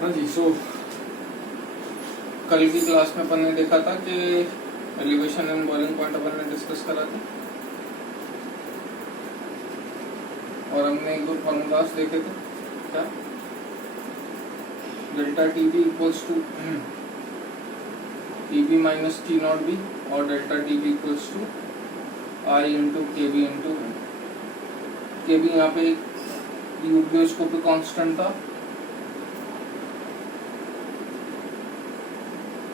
हाँ जी। सो कल की क्लास में अपन ने देखा था कि एलिवेशन एंड बॉइलिंग पॉइंट अपन ने डिस्कस करा था और हमने एक दो फॉर्मूलाज देखे थे। क्या? Delta T B equals to T B minus T not B और delta T B equals to I into K B into K B. यहाँ पे यूबियोस्कोपिक कांस्टेंट था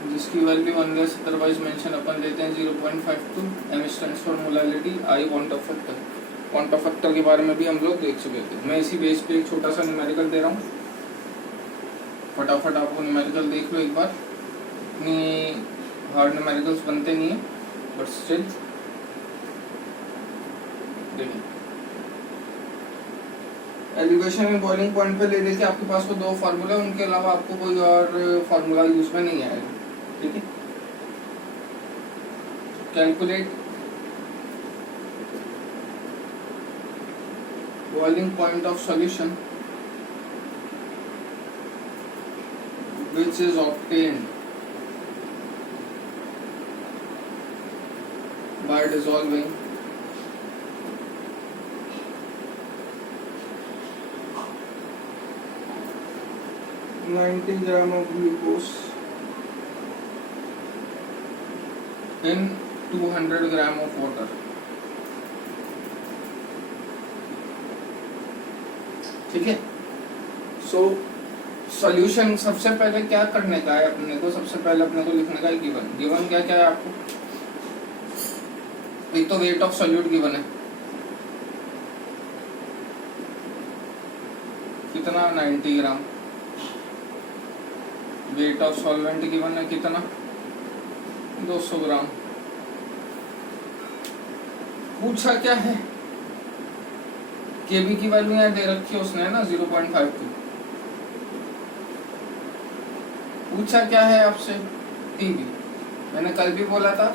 जिसकी वैल्यू अनलेस अदरवाइज मेंशन अपन देते हैं 0.52। M stands for molality, I quantum factor. Quantum factor के बारे में भी हम लोग देख चुके थे। मैं इसी बेस पे एक छोटा सा न्यूमेरिकल दे रहा हूँ, फटाफट आपको न्यूमेरिकल देख लो एक बार। इतनी हार्ड न्यूमेरिकल्स बनते नहीं है बट स्टिल देखिए। एलिवेशन एंड बॉइलिंग पॉइंट पे ले लेके आपके पास वो दो फार्मूला, उनके अलावा आपको कोई और फार्मूला यूज में नहीं आएगा। ठीक है, calculate boiling point of solution which is obtained by dissolving 90 grams of glucose in 200 grams of water। ठीक है। सो सॉल्यूशन सबसे पहले क्या करने का है अपने को? सबसे पहले अपने को लिखने का है गिवन। गिवन क्या क्या है आपको? एक तो वेट ऑफ सॉल्यूट गिवन है, कितना? 90 ग्राम। वेट ऑफ सॉल्वेंट गिवन है, कितना? 200 ग्राम। पूछा क्या है? केबी की वैल्यू यहाँ दे रखी है उसने, है ना, 0.52। पूछा क्या है आपसे? टीबी। मैंने कल भी बोला था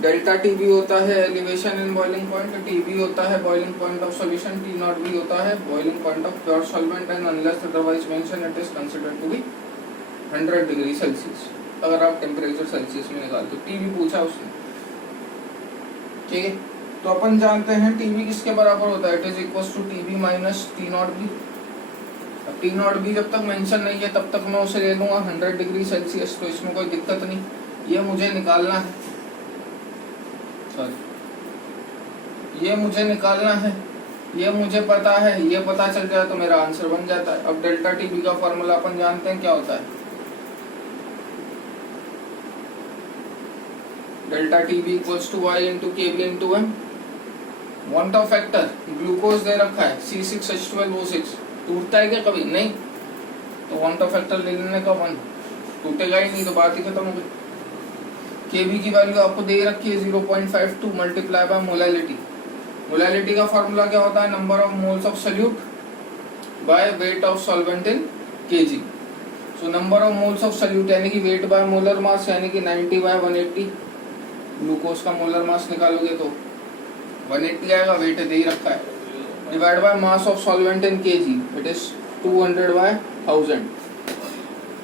डेल्टा टीबी होता है elevation in boiling point, TB होता है boiling point of solution, T not B होता है boiling point of pure solvent and unless otherwise mention it is considered to be 100 degree Celsius. अगर आप टेम्परेचर सेल्सियस में निकाल दो, टीबी पूछा उसने। ठीक है, तो अपन जानते हैं टीबी किसके बराबर होता है? It is equal to TB minus T not B. अब टी नॉट बी जब तक मेंशन नहीं है तब तक मैं उसे ले लूंगा 100 डिग्री सेल्सियस, तो इसमें कोई दिक्कत नहीं। ये मुझे निकालना है, सॉरी ये मुझे निकालना है, ये मुझे पता है, ये पता चल जाए तो मेरा आंसर बन जाता है। अब डेल्टा टीबी का फॉर्मूला अपन जानते हैं क्या होता है। Delta T B equals to Y into K B into M. Van't Hoff factor glucose दे रखा है C6H12O6, टूटता है क्या कभी? नहीं। तो वांट ऑफ फैक्टर ले लेने का 1, टूटेगा ही नहीं तो बात ही खत्म हो गई। केबी की वैल्यू आपको दे रखी है 0.52 मल्टीप्लाई बाय मोलैलिटी। मोलैलिटी का फॉर्मूला क्या होता है? Number of moles of solute by weight of solvent in KG. So number of moles of solute यानी कि वेट बाय मोलर मास यानी कि 90 बाय 180। ग्लूकोज का मोलर मास निकालोगे तो 180 आएगा, वेट दे ही रखा है, divide by mass of solvent in KG, it is 200 by 1000।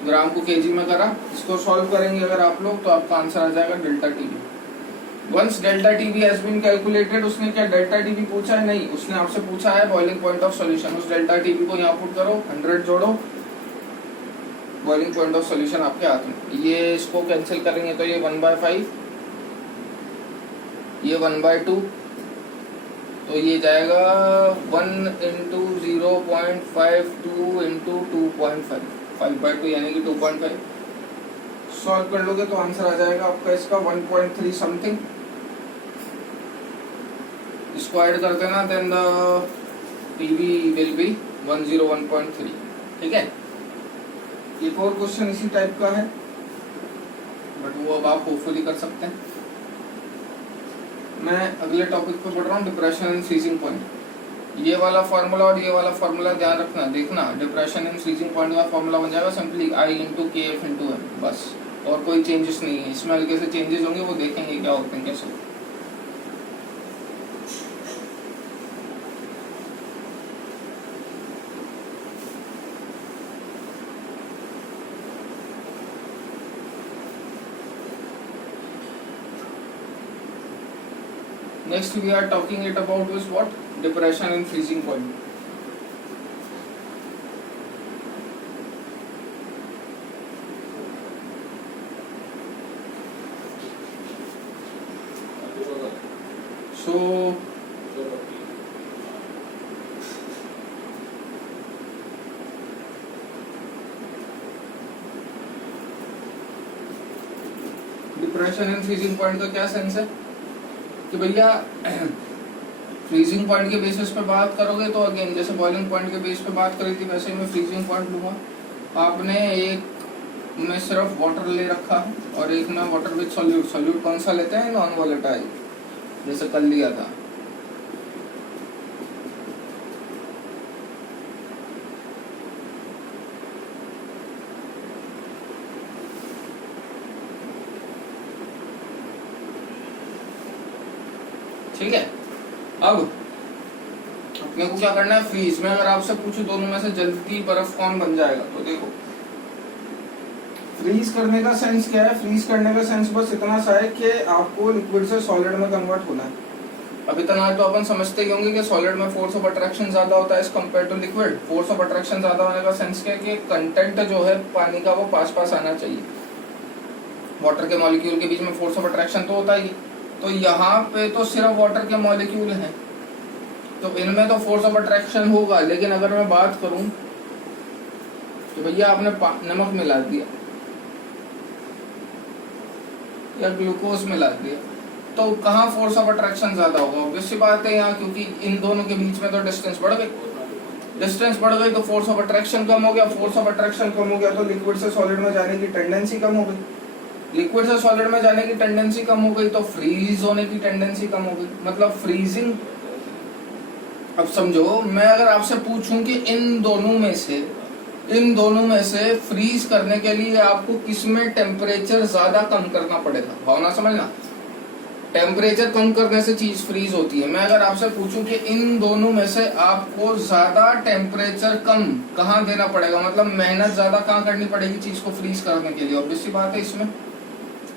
Gram को केजी में करा। इसको सॉल्व करेंगे अगर आप लोग तो आपका आंसर आ जाएगा delta TB. Once delta TB has been calculated, उसने क्या डेल्टा टीबी पूछा है? नहीं, उसने आपसे पूछा है बॉइलिंग पॉइंट ऑफ सॉल्यूशन। उस डेल्टा टीबी को यहाँ पुट करो, 100 जोड़ो, बॉइलिंग पॉइंट ऑफ सॉल्यूशन आपके हाथ में। ये इसको कैंसिल करेंगे तो ये 1/5, ये 1/2, तो ये जाएगा 1 इंटू 0.52 इंटू 2.5, 5/2 यानी कि 2.5। सॉल्व कर लोगे तो आंसर आ जाएगा आपका इसका 1.3 समथिंग। इसको ऐड कर देना, then the TB will be 101.3। ठीक है, एक और क्वेश्चन इसी टाइप का है बट वो अब आप होपफुली कर सकते हैं। मैं अगले टॉपिक पे बढ़ रहा हूँ, डिप्रेशन एंड फ्रीजिंग पॉइंट। ये वाला फार्मूला और ये वाला फार्मूला ध्यान रखना, देखना। डिप्रेशन एंड फ्रीजिंग पॉइंट का फार्मूला बन जाएगा सिंपली आई इंटू के एफ इंटू एम, बस, और कोई चेंजेस नहीं है इसमें। हल्के से चेंजेस होंगे, वो देखेंगे क्या होते हैं कैसे। Next we are talking it about is what? Depression and freezing point. So depression and freezing point का क्या सेंस है कि भैया फ्रीजिंग पॉइंट के बेसिस पे बात करोगे तो अगेन जैसे बॉइलिंग पॉइंट के बेस पे बात करी थी वैसे ही मैं फ्रीजिंग पॉइंट लूंगा। आपने एक में सिर्फ वाटर ले रखा है और एक में वाटर विद सॉल्यूट। सॉल्यूट कौन सा लेते हैं? नॉन वोलेटाइल, जैसे कल लिया था। ठीक है, अब अपने को क्या करना है? फ्रीज में अगर आपसे पूछो दोनों में से जल्दी बर्फ कौन बन जाएगा, तो देखो फ्रीज करने का सेंस क्या है? फ्रीज करने का सेंस बस इतना सा है कि आपको लिक्विड से सॉलिड में कन्वर्ट होना है। अब इतना तो अपन समझते ही होंगे कि सॉलिड में फोर्स ऑफ अट्रैक्शन ज्यादा होता है as compared to liquid. Force of attraction ज्यादा होने का सेंस क्या है कि कंटेंट जो है पानी का वो पास पास आना चाहिए। वाटर के मॉलिक्यूल के बीच में फोर्स ऑफ अट्रैक्शन तो होता ही, तो यहाँ पे तो सिर्फ वाटर के मॉलिक्यूल हैं, तो इनमें तो फोर्स ऑफ अट्रैक्शन होगा। लेकिन अगर मैं बात करूं तो भैया आपने नमक मिला दिया या ग्लूकोज मिला दिया, तो कहाँ फोर्स ऑफ अट्रैक्शन ज्यादा होगा? ऑब्वियस सी बात है यहाँ, क्योंकि इन दोनों के बीच में तो डिस्टेंस बढ़ गई। डिस्टेंस बढ़ गई तो फोर्स ऑफ अट्रैक्शन कम हो गया। फोर्स ऑफ अट्रैक्शन कम हो गया तो लिक्विड से सॉलिड में जाने की टेंडेंसी कम हो गई। लिक्विड से सॉलिड में जाने की टेंडेंसी कम हो गई तो फ्रीज होने की टेंडेंसी कम हो गई। मतलब फ्रीजिंग, अब समझो मैं अगर आपसे पूछूं कि इन दोनों में से फ्रीज करने के लिए आपको किसमें टेम्परेचर ज्यादा कम करना पड़ेगा, भावना समझना। टेम्परेचर कम करने से चीज फ्रीज होती है। मैं अगर आपसे पूछूं कि इन दोनों में से आपको ज्यादा टेम्परेचर कम कहाँ देना पड़ेगा, मतलब मेहनत ज्यादा कहाँ करनी पड़ेगी चीज को फ्रीज करने के लिए, ऑब्वियस सी बात है इसमें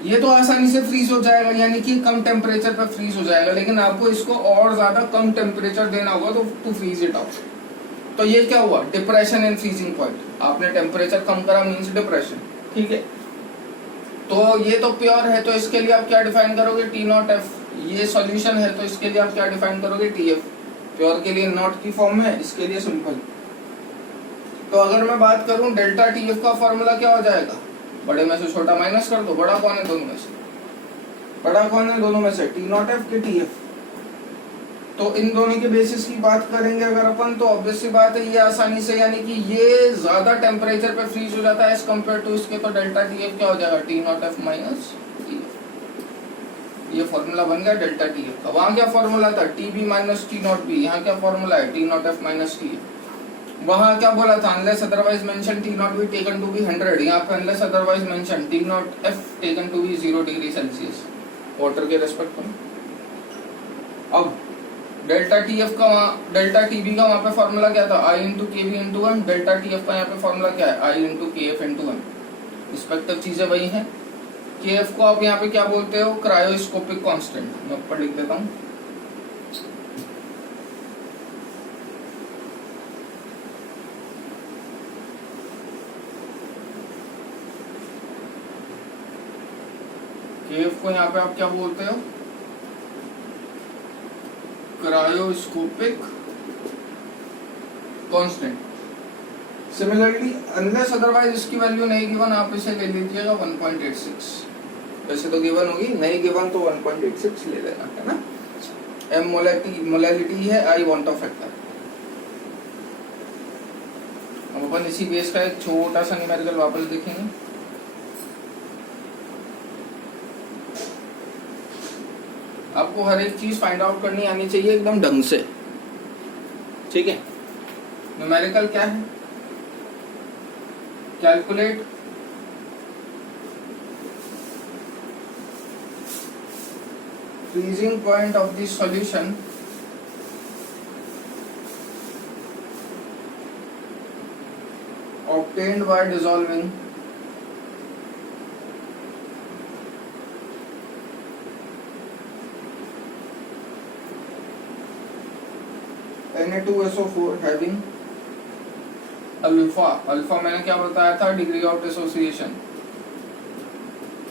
ये तो आसानी से फ्रीज हो जाएगा, यानी कि कम टेम्परेचर पर फ्रीज हो जाएगा। लेकिन आपको इसको और ज्यादा कम टेम्परेचर देना होगा तो टू फ्रीज इट आउट। तो ये क्या हुआ? Depression and freezing point. आपने टेम्परेचर कम करा मींस डिप्रेशन, ठीक है। तो ये तो प्योर है, तो इसके लिए आप क्या डिफाइन करोगे? T naught F. ये सॉल्यूशन है तो इसके लिए आप क्या डिफाइन करोगे? T F. प्योर के लिए नॉट की फॉर्म है, इसके लिए सिंपल। तो अगर मैं बात करूं डेल्टा टी एफ का फॉर्मूला क्या हो जाएगा? बड़े में से छोटा माइनस कर दो। बड़ा कौन है दोनों में से? बड़ा कौन है दोनों में से? टी नॉट एफ के टी एफ। तो इन दोनों के बेसिस की बात करेंगे अगर अपन, तो ऑब्वियस सी बात है ये आसानी से, यानी कि ये ज्यादा टेम्परेचर पे फ्रीज हो जाता है एज कम्पेयर टू इसके, तो डेल्टा टी एफ क्या हो जाएगा? T naught F minus T F. ये फॉर्मूला बन गया डेल्टा टी एफ का। वहां क्या फॉर्मूला था? T B minus T not B. यहाँ क्या फॉर्मूला है? T naught F minus T F. वहां क्या बोला था? Unless otherwise mention T not B taken to be 100। यहाँ पे unless otherwise mention T naught F taken to be 0 degree Celsius water के रेस्पेक्ट में। अब डेल्टा टी एफ का डेल्टा टी बी का वहां पे फॉर्मूला क्या था? I into K B into 1। Delta T F का यहाँ पे फॉर्मूला क्या है? आई इंटू के एफ इंटू 1। रिस्पेक्टिव चीजें वही हैं। के एफ को आप यहाँ पे क्या बोलते हो? Cryoscopic constant. मैं ऊपर लिख देता हूँ। केएफ को यहाँ पे आप क्या बोलते हो? Cryoscopic constant. Similarly unless otherwise इसकी वैल्यू नहीं गिवन, आप इसे ले लीजिएगा 1.86। वैसे तो गिवन होगी, नहीं गिवन तो 1.86 ले लेना, है ना। एम मोलैलिटी है, आई वांट ऑफ फैक्टर। अब अपन इसी बेस का एक छोटा सा न्यूमेरिकल वापस देखेंगे। आपको हर एक चीज फाइंड आउट करनी आनी चाहिए एकदम ढंग से, ठीक है। न्यूमेरिकल क्या है? Calculate freezing point of the solution obtained by dissolving Na2SO4 having alpha, alpha मैंने क्या बताया था, डिग्री ऑफ डिसोसिएशन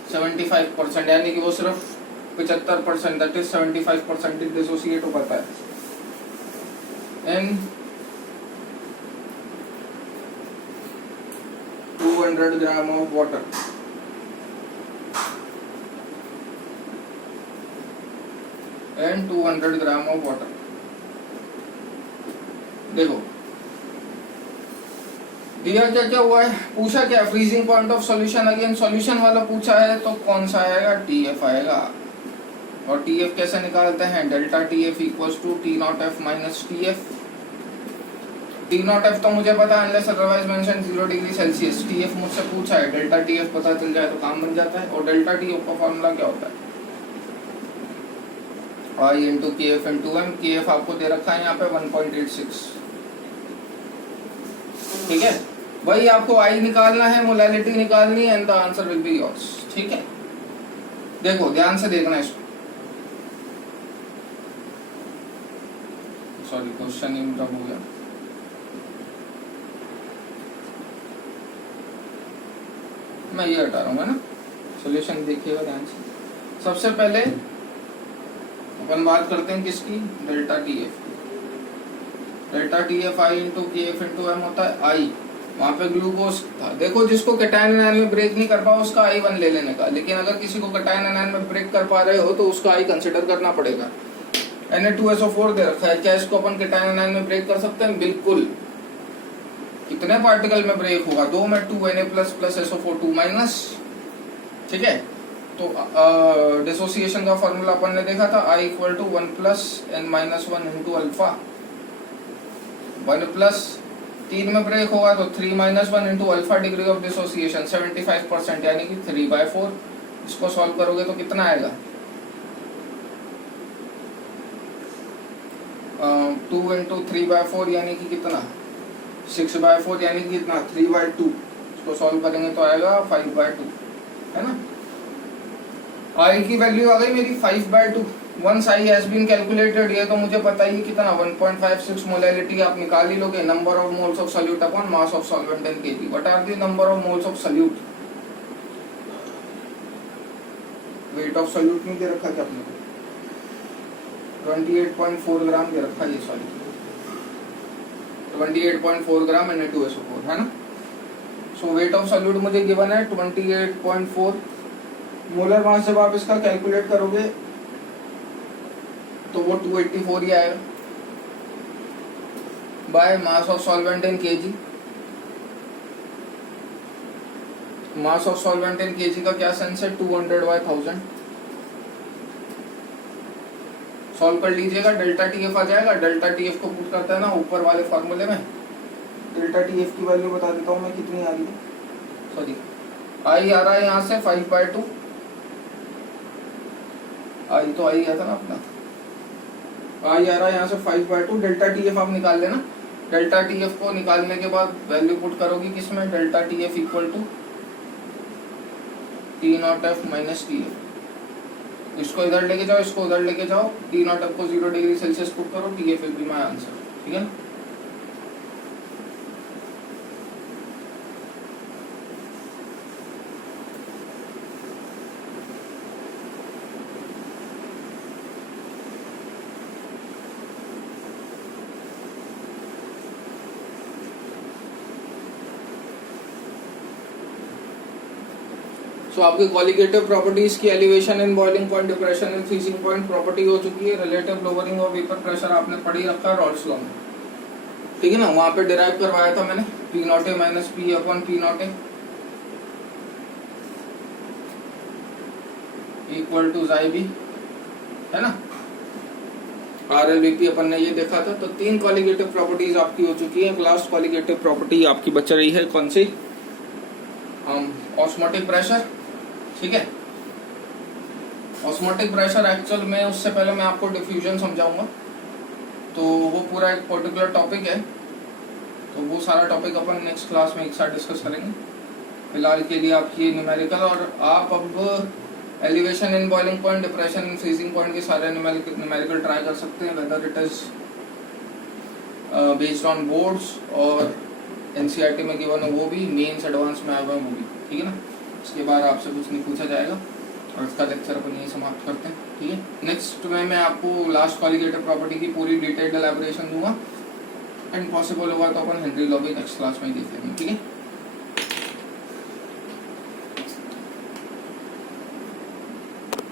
75%, यानी कि वो सिर्फ 75%, दैट इज 75% डिसोसिएट हो पाता है। And 200 gram of water, and 200 gram of water. देखो दिया क्या हुआ है, पूछा क्या, freezing point of solution, again solution वाला पूछा है तो कौन सा आएगा, TF आएगा। और TF कैसे निकालते हैं, delta TF equals to T0F minus TF। T0F तो मुझे पता है, unless otherwise mention 0 degree Celsius. TF मुझसे पूछा है, डेल्टा TF पता चल जाए तो काम बन जाता है। और डेल्टा TF का फॉर्मूला क्या होता है, I into KF into M। KF आपको दे रखा है यहाँ पे 1.86, ठीक है। वही आपको I निकालना है, मोलैलिटी निकालनी है, and the answer will be yours, ठीक है। देखो ध्यान से देखना इसको, सॉरी क्वेश्चन ही मुझे हो गया। मैं ये हटा रहा हूँ, है ना, सॉल्यूशन देखिएगा ध्यान से। सबसे पहले अपन बात करते हैं किसकी, delta TF। Delta TF I into KF into M होता है I। वहां पे ग्लूकोज था, देखो जिसको कैटायन आयन में ब्रेक नहीं कर पाओ उसका I1 ले लेने का, लेकिन अगर किसी को कैटायन आयन में ब्रेक कर पा रहे हो तो उसका I कंसिडर करना पड़ेगा। Na2SO4 दे रखा है, क्या इसको अपन कैटायन आयन में ब्रेक कर सकते हैं, बिल्कुल। कितने पार्टिकल में ब्रेक होगा, 2 में 2 Na plus plus SO4 2 minus, ठीक है। तो डिसोसिएशन का फॉर्मूला अपन ने देखा था, I equal to 1 plus N minus 1 into alpha. 1 plus 3 में ब्रेक होगा तो 3 minus 1 into alpha, degree of dissociation 75%, यानी कि 3/4। इसको सॉल्व करोगे तो कितना आएगा, 2 इंटू 3/4 यानी कि कितना, 6/4, यानी कि कितना 3/2। इसको सॉल्व करेंगे तो आएगा 5/2, है ना। I की वैल्यू आ गई मेरी 5/2। Once I has been calculated, ये तो मुझे पता ही कितना 1.56 मोलैलिटी आप निकाल ही लोगे। Number of moles of solute upon mass of solvent in kg। What are the number of moles of solute, weight of solute नहीं दे रखा क्या आपने, 28.4 ग्राम दे रखा ये सॉल्यूट, 28.4 ग्राम Na2SO4, है ना। सो वेट ऑफ सॉल्यूट मुझे गिवन है 28.4 मोलर मास। जब आप इसका कैलकुलेट करोगे तो वो 284 ही आएगा bye mass of solvent in kg। Mass of solvent in kg का क्या सेंस है, 200/1000। सॉल्व कर लीजिएगा, डेल्टा TF आ जाएगा। डेल्टा TF को पुट करता है ना ऊपर वाले फॉर्मूले में। डेल्टा TF की वैल्यू बता देता हूँ मैं कितनी आ रही है, सॉरी I आ रहा है यहाँ से 5/2। I तो आई गया था ना अपना, I आ रहा है यहाँ से 5/2। डेल्टा TF आप निकाल लेना। डेल्टा TF को निकालने के बाद वैल्यू पुट करोगी किसमें, delta TF equal to T0F minus TF। इसको इधर लेके जाओ, इसको उधर लेके जाओ, T0F को 0 डिग्री सेल्सियस पुट करो, TF will be my answer, ठीक है ना। तो आपकी क्वालिटेटिव प्रॉपर्टीज की elevation in boiling point, depression in freezing point property हो चुकी है। Relative lowering of vapour pressure आपने पढ़ी रखा है रॉल्स लॉ में, ठीक है ना। वहां पे डिराइव करवाया था मैंने, P0A minus P upon P0A equal to xB, है ना। RLVP अपन ने ये देखा था। तो 3 क्वालिटेटिव प्रॉपर्टीज आपकी हो चुकी है। लास्ट क्वालिटेटिव प्रॉपर्टी आपकी बच रही है कौन सी, ऑस्मोटिक प्रेशर, ठीक है। ऑस्मोटिक प्रेशर एक्चुअल में, उससे पहले मैं आपको डिफ्यूजन समझाऊंगा, तो वो पूरा एक पर्टिकुलर टॉपिक है, तो वो सारा टॉपिक अपन नेक्स्ट क्लास में एक साथ डिस्कस करेंगे। फिलहाल के लिए आपकी न्यूमेरिकल, और आप अब elevation in boiling point, depression in freezing point के सारे न्यूमेरिकल ट्राई कर सकते हैं, whether it is based on boards, और एनसीईआरटी में गिवन है वो भी, मेंस एडवांस में आया हुआ है वो भी, ठीक है ना। इसके बाद आपसे कुछ नहीं पूछा जाएगा और इसका लेक्चर अपन यही समाप्त करते हैं, ठीक है। नेक्स्ट में मैं आपको लास्ट कॉलिगेटर प्रॉपर्टी की पूरी डिटेल्ड एलैबोरेशन दूंगा, एंड पॉसिबल होगा तो अपन हेनरी लॉ भी नेक्स्ट क्लास में ही देख लेंगे, ठीक है।